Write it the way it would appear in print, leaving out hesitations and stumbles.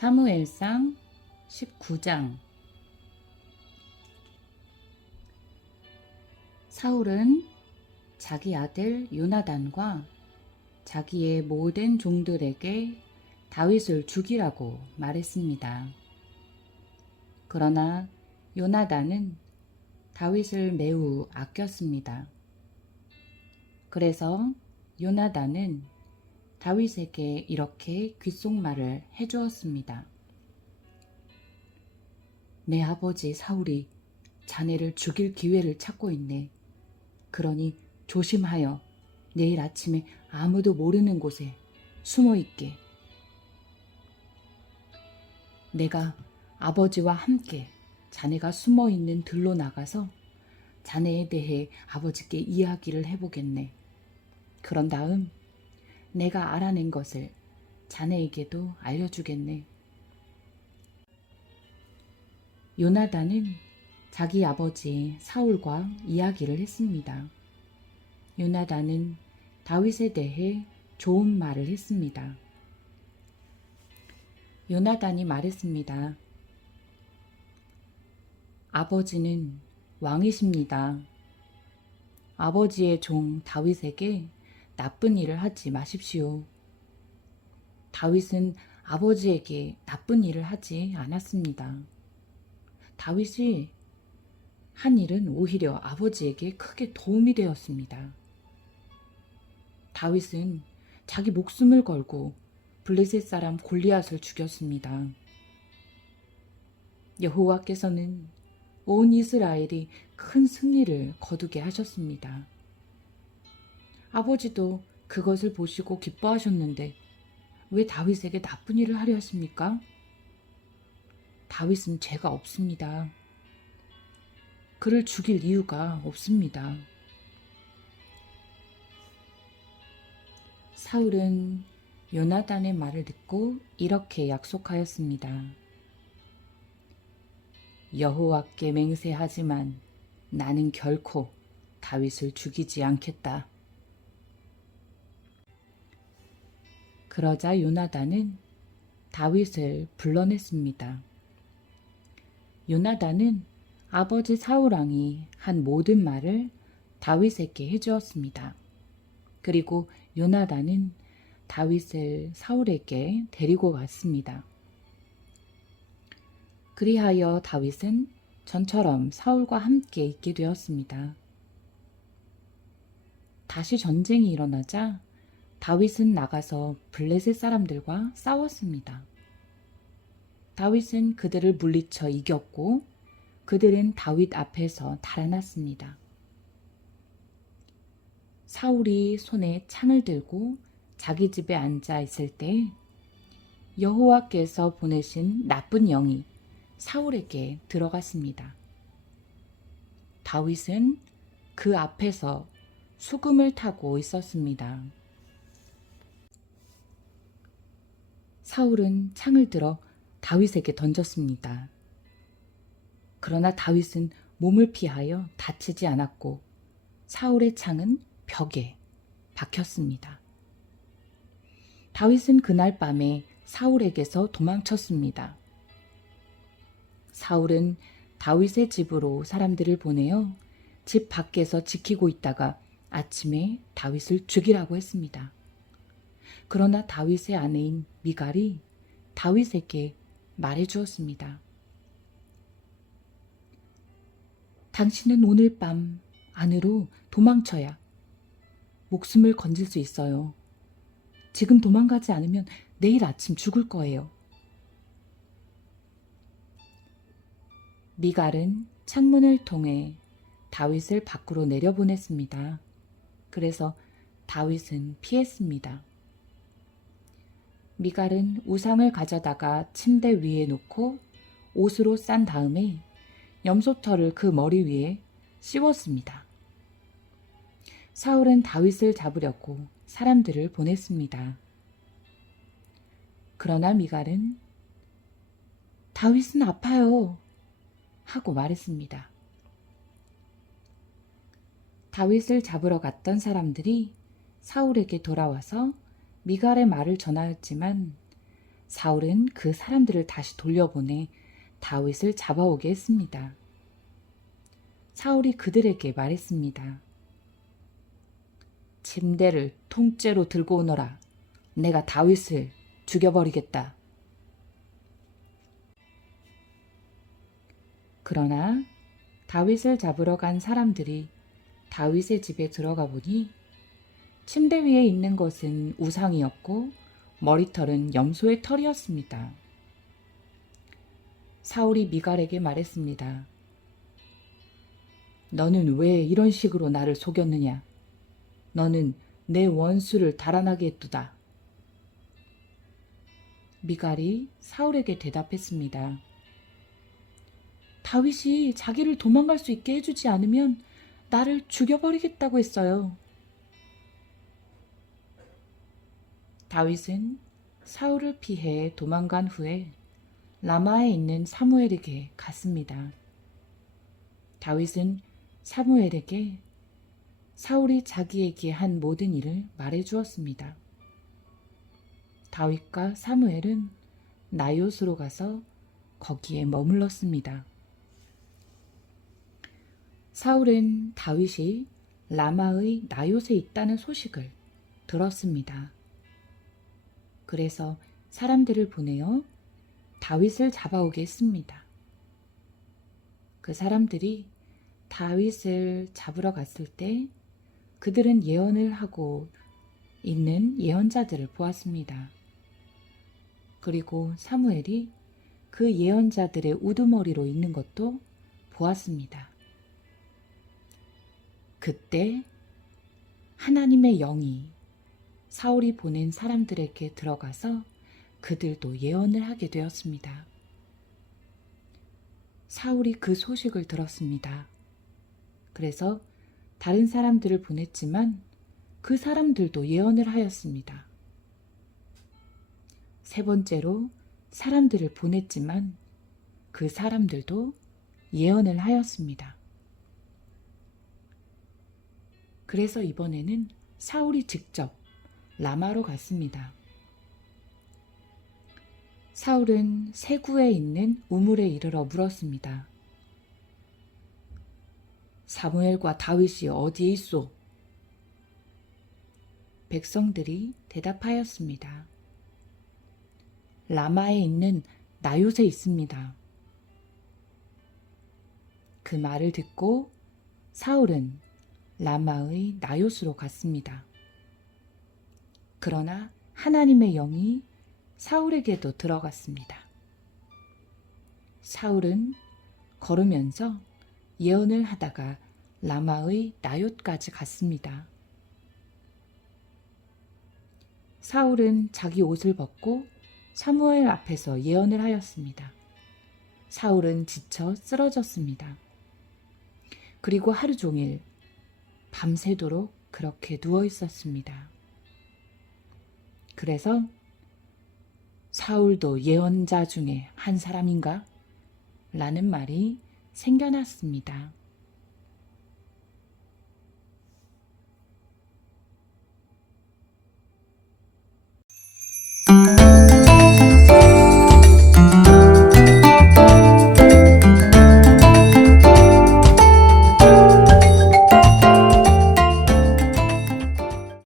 사무엘상 19장. 사울은 자기 아들 요나단과 자기의 모든 종들에게 다윗을 죽이라고 말했습니다. 그러나 요나단은 다윗을 매우 아꼈습니다. 그래서 요나단은 다윗에게 이렇게 귓속말을 해주었습니다. 내 아버지 사울이 자네를 죽일 기회를 찾고 있네. 그러니 조심하여 내일 아침에 아무도 모르는 곳에 숨어 있게. 내가 아버지와 함께 자네가 숨어 있는 들로 나가서 자네에 대해 아버지께 이야기를 해보겠네. 그런 다음 내가 알아낸 것을 자네에게도 알려주겠네. 요나단은 자기 아버지 사울과 이야기를 했습니다. 요나단은 다윗에 대해 좋은 말을 했습니다. 요나단이 말했습니다. 아버지는 왕이십니다. 아버지의 종 다윗에게 나쁜 일을 하지 마십시오. 다윗은 아버지에게 나쁜 일을 하지 않았습니다. 다윗이 한 일은 오히려 아버지에게 크게 도움이 되었습니다. 다윗은 자기 목숨을 걸고 블레셋 사람 골리앗을 죽였습니다. 여호와께서는 온 이스라엘이 큰 승리를 거두게 하셨습니다. 아버지도 그것을 보시고 기뻐하셨는데 왜 다윗에게 나쁜 일을 하려 하십니까? 다윗은 죄가 없습니다. 그를 죽일 이유가 없습니다. 사울은 요나단의 말을 듣고 이렇게 약속하였습니다. 여호와께 맹세하지만 나는 결코 다윗을 죽이지 않겠다. 그러자 요나단은 다윗을 불러냈습니다. 요나단은 아버지 사울왕이 한 모든 말을 다윗에게 해주었습니다. 그리고 요나단은 다윗을 사울에게 데리고 갔습니다. 그리하여 다윗은 전처럼 사울과 함께 있게 되었습니다. 다시 전쟁이 일어나자 다윗은 나가서 블레셋 사람들과 싸웠습니다. 다윗은 그들을 물리쳐 이겼고 그들은 다윗 앞에서 달아났습니다. 사울이 손에 창을 들고 자기 집에 앉아 있을 때 여호와께서 보내신 나쁜 영이 사울에게 들어갔습니다. 다윗은 그 앞에서 수금을 타고 있었습니다. 사울은 창을 들어 다윗에게 던졌습니다. 그러나 다윗은 몸을 피하여 다치지 않았고 사울의 창은 벽에 박혔습니다. 다윗은 그날 밤에 사울에게서 도망쳤습니다. 사울은 다윗의 집으로 사람들을 보내어 집 밖에서 지키고 있다가 아침에 다윗을 죽이라고 했습니다. 그러나 다윗의 아내인 미갈이 다윗에게 말해주었습니다. 당신은 오늘 밤 안으로 도망쳐야 목숨을 건질 수 있어요. 지금 도망가지 않으면 내일 아침 죽을 거예요. 미갈은 창문을 통해 다윗을 밖으로 내려보냈습니다. 그래서 다윗은 피했습니다. 미갈은 우상을 가져다가 침대 위에 놓고 옷으로 싼 다음에 염소털을 그 머리 위에 씌웠습니다. 사울은 다윗을 잡으려고 사람들을 보냈습니다. 그러나 미갈은 다윗은 아파요 하고 말했습니다. 다윗을 잡으러 갔던 사람들이 사울에게 돌아와서 미갈의 말을 전하였지만 사울은 그 사람들을 다시 돌려보내 다윗을 잡아오게 했습니다. 사울이 그들에게 말했습니다. 침대를 통째로 들고 오너라. 내가 다윗을 죽여버리겠다. 그러나 다윗을 잡으러 간 사람들이 다윗의 집에 들어가 보니 침대 위에 있는 것은 우상이었고 머리털은 염소의 털이었습니다. 사울이 미갈에게 말했습니다. 너는 왜 이런 식으로 나를 속였느냐? 너는 내 원수를 달아나게 했도다. 미갈이 사울에게 대답했습니다. 다윗이 자기를 도망갈 수 있게 해주지 않으면 나를 죽여버리겠다고 했어요. 다윗은 사울을 피해 도망간 후에 라마에 있는 사무엘에게 갔습니다. 다윗은 사무엘에게 사울이 자기에게 한 모든 일을 말해 주었습니다. 다윗과 사무엘은 나요스로 가서 거기에 머물렀습니다. 사울은 다윗이 라마의 나요스에 있다는 소식을 들었습니다. 그래서 사람들을 보내어 다윗을 잡아오게 했습니다. 그 사람들이 다윗을 잡으러 갔을 때 그들은 예언을 하고 있는 예언자들을 보았습니다. 그리고 사무엘이 그 예언자들의 우두머리로 있는 것도 보았습니다. 그때 하나님의 영이 사울이 보낸 사람들에게 들어가서 그들도 예언을 하게 되었습니다. 사울이 그 소식을 들었습니다. 그래서 다른 사람들을 보냈지만 그 사람들도 예언을 하였습니다. 세 번째로 사람들을 보냈지만 그 사람들도 예언을 하였습니다. 그래서 이번에는 사울이 직접 라마로 갔습니다. 사울은 세구에 있는 우물에 이르러 물었습니다. 사무엘과 다윗이 어디에 있소? 백성들이 대답하였습니다. 라마에 있는 나요스에 있습니다. 그 말을 듣고 사울은 라마의 나요스로 갔습니다. 그러나 하나님의 영이 사울에게도 들어갔습니다. 사울은 걸으면서 예언을 하다가 라마의 나옅까지 갔습니다. 사울은 자기 옷을 벗고 사무엘 앞에서 예언을 하였습니다. 사울은 지쳐 쓰러졌습니다. 그리고 하루 종일 밤새도록 그렇게 누워 있었습니다. 그래서 사울도 예언자 중에 한 사람인가? 라는 말이 생겨났습니다.